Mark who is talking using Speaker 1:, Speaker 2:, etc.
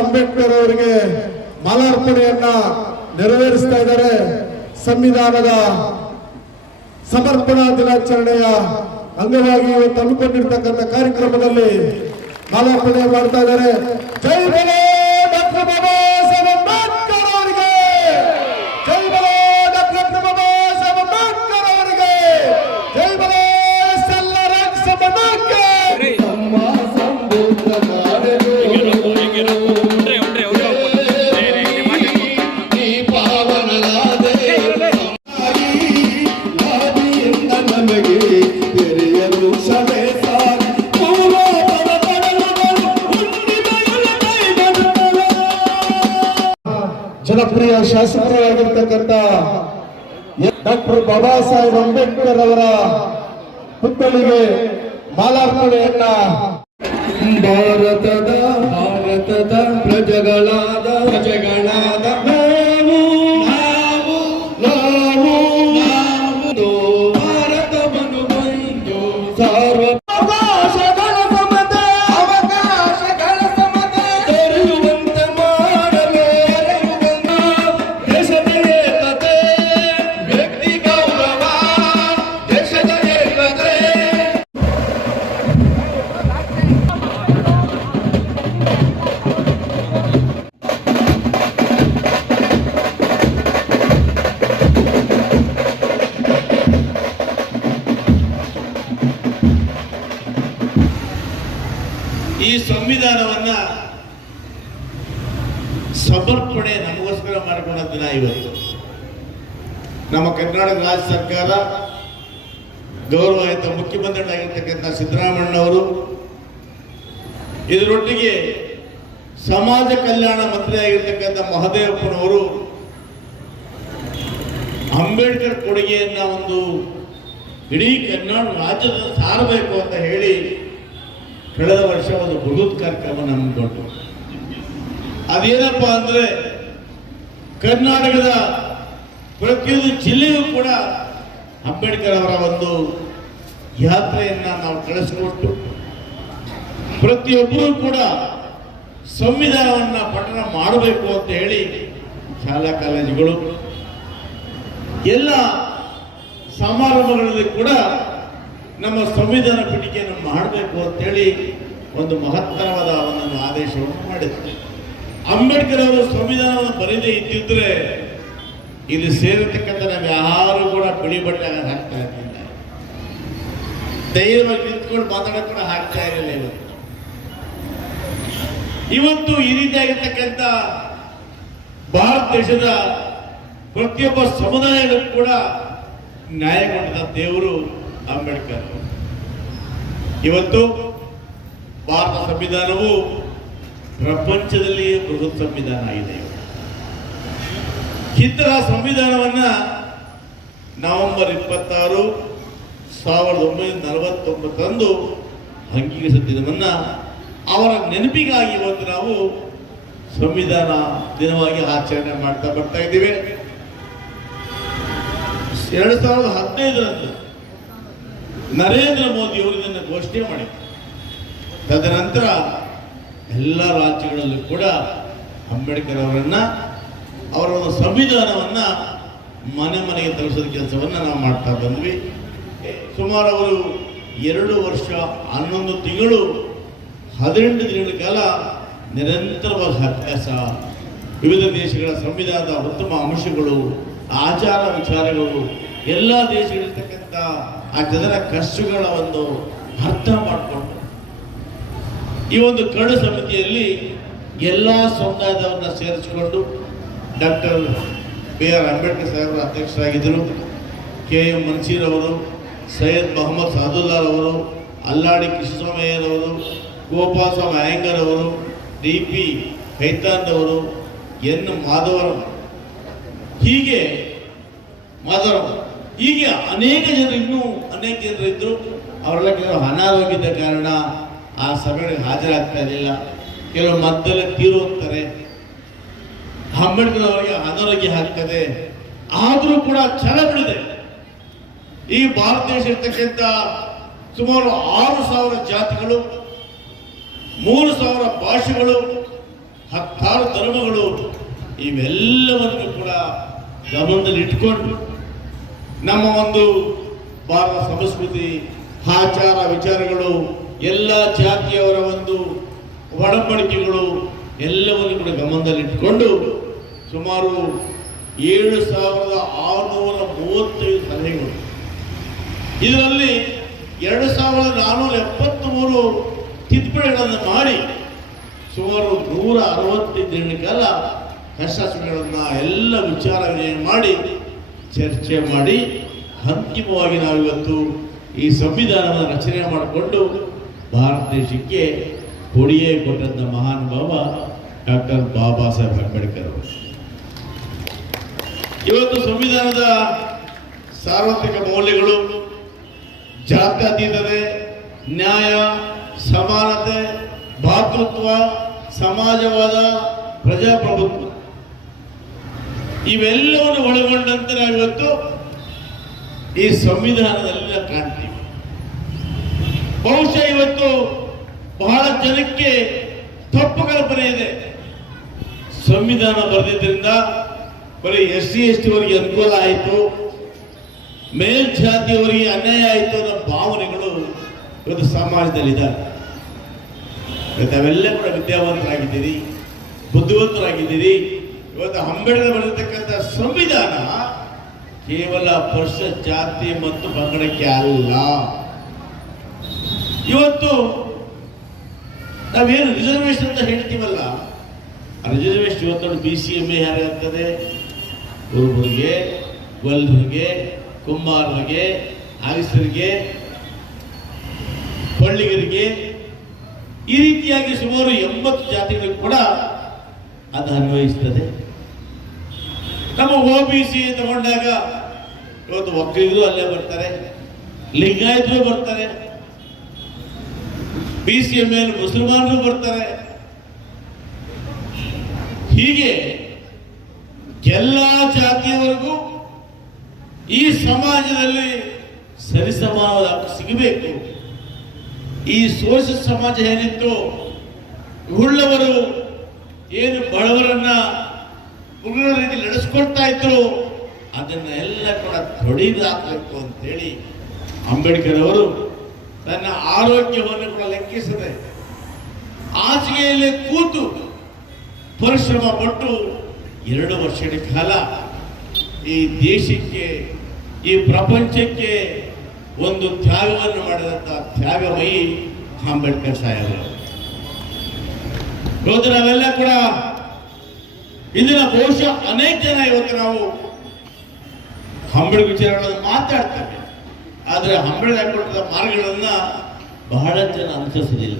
Speaker 1: ಅಂಬೇಡ್ಕರ್ ಅವರಿಗೆ ಮಾಲಾರ್ಪಣೆಯನ್ನ ನೆರವೇರಿಸ್ತಾ ಇದ್ದಾರೆ. ಸಂವಿಧಾನದ ಸಮರ್ಪಣಾ ದಿನಾಚರಣೆಯ ಅಂಗವಾಗಿ ಇವತ್ತು ಹಮ್ಮಿಕೊಂಡಿರ್ತಕ್ಕಂಥ ಕಾರ್ಯಕ್ರಮದಲ್ಲಿ ಮಾಲಾರ್ಪಣೆ ಮಾಡ್ತಾ ಇದ್ದಾರೆ. ಜೈ ಜನಪ್ರಿಯ ಶಾಸಕರಾಗಿರ್ತಕ್ಕಂಥ ಡಾಕ್ಟರ್ ಬಾಬಾ ಸಾಹೇಬ್ ಅಂಬೇಡ್ಕರ್ ಅವರ ಪುತ್ಥಳಿಗೆ ಮಾಲಾರ್ಪಣೆಯನ್ನ
Speaker 2: ಭಾರತದ ಭಾರತದ ಪ್ರಜೆಗಳಾದ ಪ್ರಜೆಗಳಾದ
Speaker 3: ಈ ಸಂವಿಧಾನವನ್ನ ಸಮರ್ಪಣೆ ನಮಗೋಸ್ಕರ ಮಾಡಿಕೊಂಡ ದಿನ ಇವತ್ತು. ನಮ್ಮ ಕರ್ನಾಟಕ ರಾಜ್ಯ ಸರ್ಕಾರ ಗೌರವಾಯುತ ಮುಖ್ಯಮಂತ್ರಿಗಳಾಗಿರ್ತಕ್ಕಂಥ ಸಿದ್ದರಾಮಣ್ಣವರು ಇದರೊಟ್ಟಿಗೆ ಸಮಾಜ ಕಲ್ಯಾಣ ಮಂತ್ರಿ ಆಗಿರ್ತಕ್ಕಂಥ ಮಹದೇವಪ್ಪನವರು ಅಂಬೇಡ್ಕರ್ ಕೊಡುಗೆಯನ್ನ ಒಂದು ಇಡೀ ಕರ್ನಾಟಕ ರಾಜ್ಯದ ಸಾರಬೇಕು ಅಂತ ಹೇಳಿ ಕಳೆದ ವರ್ಷ ಒಂದು ಬೃಹತ್ ಕಾರ್ಯಕ್ರಮ ಹಮ್ಮಿಕೊಂಡು ಅದೇನಪ್ಪ ಅಂದ್ರೆ ಕರ್ನಾಟಕದ ಪ್ರತಿಯೊಂದು ಜಿಲ್ಲೆಯೂ ಕೂಡ ಅಂಬೇಡ್ಕರ್ ಅವರ ಒಂದು ಯಾತ್ರೆಯನ್ನ ನಾವು ಕಳಿಸಿಕೊಟ್ಟು ಪ್ರತಿಯೊಬ್ಬರೂ ಕೂಡ ಸಂವಿಧಾನವನ್ನ ಪಠನ ಮಾಡಬೇಕು ಅಂತ ಹೇಳಿ ಶಾಲಾ ಕಾಲೇಜುಗಳು, ಎಲ್ಲ ಸಮಾರಂಭಗಳಲ್ಲಿ ಕೂಡ ನಮ್ಮ ಸಂವಿಧಾನ ಪೀಠಿಕೆಯನ್ನು ಮಾಡಬೇಕು ಅಂತೇಳಿ ಒಂದು ಮಹತ್ತರವಾದ ಒಂದೊಂದು ಆದೇಶವನ್ನು ಮಾಡಿದ್ರು. ಅಂಬೇಡ್ಕರ್ ಅವರು ಸಂವಿಧಾನವನ್ನು ಬರೆದೇ ಇದ್ದಿದ್ರೆ ಇಲ್ಲಿ ಸೇರತಕ್ಕಂಥ ನಾವು ಯಾರು ಕೂಡ ಬಿಳಿ ಬಟ್ಟೆ ಹಾಕ್ತಾ ಇರಲಿಲ್ಲ. ಧೈರ್ಯವಾಗಿ ನಿಂತ್ಕೊಂಡು ಮಾತಾಡೋಕೆ ಕೂಡ ಹಾಕ್ತಾ ಇರಲಿಲ್ಲ ಇವತ್ತು. ಇವತ್ತು ಈ ರೀತಿಯಾಗಿರ್ತಕ್ಕಂಥ ಭಾರತ ದೇಶದ ಪ್ರತಿಯೊಬ್ಬ ಸಮುದಾಯಗಳು ಕೂಡ ನ್ಯಾಯಗೊಂಡ ದೇವರು ಅಂಬೇಡ್ಕರ್ ಇವತ್ತು ಭಾರತ ಸಂವಿಧಾನವು ಪ್ರಪಂಚದಲ್ಲಿಯೇ ಬೃಹತ್ ಸಂವಿಧಾನ ಆಗಿದೆ. ಇಂತಹ ಸಂವಿಧಾನವನ್ನ ನವೆಂಬರ್ ಇಪ್ಪತ್ತಾರು ಸಾವಿರದ ಒಂಬೈನೂರ ನಲವತ್ತೊಂಬತ್ತರಂದು ಅಂಗೀಕರಿಸಿದ ದಿನವನ್ನ ಅವರ ನೆನಪಿಗಾಗಿ ಇವತ್ತು ನಾವು ಸಂವಿಧಾನ ದಿನವಾಗಿ ಆಚರಣೆ ಮಾಡ್ತಾ ಬರ್ತಾ ಇದ್ದೀವಿ. ಎರಡು ಸಾವಿರದ ಹದಿನೈದರಂದು ನರೇಂದ್ರ ಮೋದಿ ಅವರು ಇದನ್ನು ಘೋಷಣೆ ಮಾಡಿದರು. ತದನಂತರ ಎಲ್ಲ ರಾಜ್ಯಗಳಲ್ಲೂ ಕೂಡ ಅಂಬೇಡ್ಕರ್ ಅವರನ್ನು, ಅವರ ಒಂದು ಸಂವಿಧಾನವನ್ನ ಮನೆ ಮನೆಗೆ ತಲುಪಿಸೋದ ಕೆಲಸವನ್ನ ನಾವು ಮಾಡ್ತಾ ಬಂದ್ವಿ. ಸುಮಾರು ಅವರು ಎರಡು ವರ್ಷ, ಹನ್ನೊಂದು ತಿಂಗಳು, ಹದಿನೆಂಟು ದಿನಗಳ ಕಾಲ ನಿರಂತರವಾಗಿ ಅಭ್ಯಾಸ ವಿವಿಧ ದೇಶಗಳ ಸಂವಿಧಾನದ ಉತ್ತಮ ಅಂಶಗಳು, ಆಚಾರ ವಿಚಾರಗಳು, ಎಲ್ಲ ದೇಶಗಳಿರ್ತಕ್ಕಂಥ ಆ ಜನರ ಕಷ್ಟಗಳ ಒಂದು ಅರ್ಥ ಮಾಡಿಕೊಂಡು ಈ ಒಂದು ಕರಡು ಸಮಿತಿಯಲ್ಲಿ ಎಲ್ಲ ಸಮುದಾಯದವರನ್ನ ಸೇರಿಸಿಕೊಂಡು ಡಾಕ್ಟರ್ ಬಿ ಆರ್ ಅಂಬೇಡ್ಕರ್ ಸಾಹೇಬರ ಅಧ್ಯಕ್ಷರಾಗಿದ್ದರು. ಕೆ ಎಂ ಮನ್ಸೀರ್ ಅವರು, ಸೈಯದ್ ಮೊಹಮ್ಮದ್ ಸಾದುಲ್ಲಾರ್ ಅವರು, ಅಲ್ಲಾಡಿ ಕೃಷ್ಣಸ್ವಾಮಯ್ಯನವರು ಗೋಪಾಲ ಸ್ವಾಮಿ ಅಯ್ಯಂಗರ್ ಅವರು ಡಿ ಪಿ ಖೈತಾನ್ ಅವರು, ಎನ್. ಮಾಧವರಂ ಹೀಗೆ ಮಾಧವರವರು. ಹೀಗೆ ಅನೇಕ ಜನರು ಇನ್ನೂ ಅನೇಕ ಇದ್ರು, ಅವರೆಲ್ಲ ಕೆಲವು ಅನಾರೋಗ್ಯದ ಕಾರಣ ಆ ಸಭೆಗಳಿಗೆ ಹಾಜರಾಗ್ತಾ ಇರಲಿಲ್ಲ. ಕೆಲವು ಮದ್ದಲ್ಲಿ ತೀರು ಹೋಗ್ತಾರೆ ಅಂಬೇಡ್ಕರ್ ಅವರಿಗೆ ಅನಾರೋಗ್ಯ ಆಗ್ತದೆ. ಆದರೂ ಕೂಡ ಛಲ ಈ ಭಾರತ ದೇಶ ಇರ್ತಕ್ಕಂಥ ಸುಮಾರು ಆರು ಸಾವಿರ ಜಾತಿಗಳು, ಮೂರು ಸಾವಿರ ಭಾಷೆಗಳು, ಹತ್ತಾರು ಧರ್ಮಗಳು, ಇವೆಲ್ಲವನ್ನು ಕೂಡ ಗಮನದಲ್ಲಿ ಇಟ್ಕೊಂಡು ನಮ್ಮ ಒಂದು ಭಾರತ ಸಂಸ್ಕೃತಿ, ಆಚಾರ ವಿಚಾರಗಳು, ಎಲ್ಲ ಜಾತಿಯವರ ಒಂದು ಒಡಂಬಡಿಕೆಗಳು ಎಲ್ಲವನ್ನು ಕೂಡ ಗಮನದಲ್ಲಿಟ್ಟುಕೊಂಡು ಸುಮಾರು ಏಳು ಸಾವಿರದ ಆರುನೂರ ಮೂವತ್ತೈದು ಸಲಹೆಗಳು. ಇದರಲ್ಲಿ ಎರಡು ಸಾವಿರದ ನಾನ್ನೂರ ಎಪ್ಪತ್ತ್ಮೂರು ತಿದ್ದುಪಡಿಗಳನ್ನು ಮಾಡಿ ಸುಮಾರು ನೂರ ಅರವತ್ತೈದು ದಿನಕ್ಕೆಲ್ಲ ಕಾಲ ಕಷ್ಟಗಳನ್ನು ಎಲ್ಲ ವಿಚಾರ ಮಾಡಿ ಚರ್ಚೆ ಮಾಡಿ ಅಂತಿಮವಾಗಿ ನಾವಿವತ್ತು ಈ ಸಂವಿಧಾನದ ರಚನೆ ಮಾಡಿಕೊಂಡು ಭಾರತ ದೇಶಕ್ಕೆ ಕೊಡುಗೆ ಕೊಟ್ಟಂಥ ಮಹಾನುಭಾವ ಡಾಕ್ಟರ್ ಬಾಬಾ ಸಾಹೇಬ್ ಅಂಬೇಡ್ಕರ್ ಅವರು. ಇವತ್ತು ಸಂವಿಧಾನದ ಸಾರ್ವತ್ರಿಕ ಮೌಲ್ಯಗಳು, ಜಾತ್ಯತೀತತೆ, ನ್ಯಾಯ, ಸಮಾನತೆ, ಭಾತೃತ್ವ, ಸಮಾಜವಾದ, ಪ್ರಜಾಪ್ರಭುತ್ವ. ಇವೆಲ್ಲವನ್ನು ಒಳಗೊಂಡಂತೆ ನಾವಿವತ್ತು ಈ ಸಂವಿಧಾನದಲ್ಲಿ ಕಾಣ್ತೀವಿ. ಬಹುಶಃ ಇವತ್ತು ಬಹಳ ಜನಕ್ಕೆ ತಪ್ಪು ಕಲ್ಪನೆ ಇದೆ. ಸಂವಿಧಾನ ಬರೆದಿದ್ದರಿಂದ ಬರೀ ಎಸ್ ಸಿ ಎಸ್ ಟಿ ಅವರಿಗೆ ಅನುಕೂಲ ಆಯಿತು. ಮೇಲ್ಜಾತಿಯವರಿಗೆ ಅನ್ಯಾಯ ಆಯಿತು ಅನ್ನೋ ಭಾವನೆಗಳು ಇವತ್ತು ಸಮಾಜದಲ್ಲಿದ್ದಾರೆ ಇವತ್ತು ಅವೆಲ್ಲ ಕೂಡ ವಿದ್ಯಾವಂತರಾಗಿದ್ದೀರಿ, ಬುದ್ಧಿವಂತರಾಗಿದ್ದೀರಿ. ಇವತ್ತು ಅಂಬೇಡ್ಕರ್ ಬರೆದಿರ್ತಕ್ಕಂಥ ಸಂವಿಧಾನ ಕೇವಲ ಪುರುಷ ಜಾತಿ ಮತ್ತು ಪಂಗಡಕ್ಕೆ ಅಲ್ಲ. ಇವತ್ತು ನಾವೇನು ರಿಸರ್ವೇಶನ್ ಅಂತ ಹೇಳ್ತೀವಲ್ಲ? ರಿಸರ್ವೇಶನ್ ಇವತ್ತು ಬಿ ಸಿ ಎಂ ಎ ಯಾರಾಗ್ತದೆ ಕುರುಬರಿಗೆ ಗೊಲ್ಲರಿಗೆ ಕುಂಬಾರರಿಗೆ ಆಲಿಸರಿಗೆ ಪಳ್ಳಿಗರಿಗೆ ಈ ರೀತಿಯಾಗಿ ಸುಮಾರು ಎಂಬತ್ತು ಜಾತಿಗಳಿಗೆ ಕೂಡ ಅದು ಅನ್ವಯಿಸ್ತದೆ. ನಮ್ಮ ಓ ಬಿ ಸಿ ತಗೊಂಡಾಗ ಇವತ್ತು ಒಕ್ಕಲಿಗರು ಅಲ್ಲೇ ಬರ್ತಾರೆ, ಲಿಂಗಾಯತರು ಬರ್ತಾರೆ ಬಿ ಸಿ ಎಂ ಎಲ್ ಮುಸಲ್ಮಾನರು ಬರ್ತಾರೆ. ಹೀಗೆ ಎಲ್ಲ ಜಾತಿಯವರೆಗೂ ಈ ಸಮಾಜದಲ್ಲಿ ಸರಿಸಮಾನವಾದ ಸಿಗಬೇಕು. ಈ ಸೋಷಿಯಲ್ ಸಮಾಜ ಏನಿತ್ತು ಉಳ್ಳವರು ಏನು ಬಡವರನ್ನ ಉಗ್ರ ರೀತಿ ನಡೆಸ್ಕೊಳ್ತಾ ಇದ್ರು ಅದನ್ನ ಎಲ್ಲ ಕೂಡ ಅಂತ ಅಂತೇಳಿ ಅಂಬೇಡ್ಕರ್ ಅವರು ತನ್ನ ಆರೋಗ್ಯವನ್ನು ಕೂಡ ಲೆಕ್ಕಿಸದೆ ಹಾಸಿಗೆಯಲ್ಲೇ ಕೂತು ಪರಿಶ್ರಮ ಪಟ್ಟು ಎರಡು ವರ್ಷಗಳ ಕಾಲ ಈ ದೇಶಕ್ಕೆ, ಈ ಪ್ರಪಂಚಕ್ಕೆ ಒಂದು ತ್ಯಾಗವನ್ನು ಮಾಡಿದಂಥ ತ್ಯಾಗಮಯಿ ಅಂಬೇಡ್ಕರ್ ಸಾಹೇಬರು. ಇವತ್ತು ನಾವೆಲ್ಲ ಕೂಡ ಇಂದಿನ ಬಹುಶಃ ಅನೇಕ ಜನ ಇವತ್ತು ನಾವು ಅಂಬೇಡ್ಕರ್ ವಿಚಾರಗಳನ್ನು ಮಾತಾಡ್ತೇವೆ ಆದರೆ ಹಂಬಳ ಹಾಕೊಂಡ ಮಾರ್ಗಗಳನ್ನು ಬಹಳ ಜನ ಅನುಸರಿಸಲಿಲ್ಲ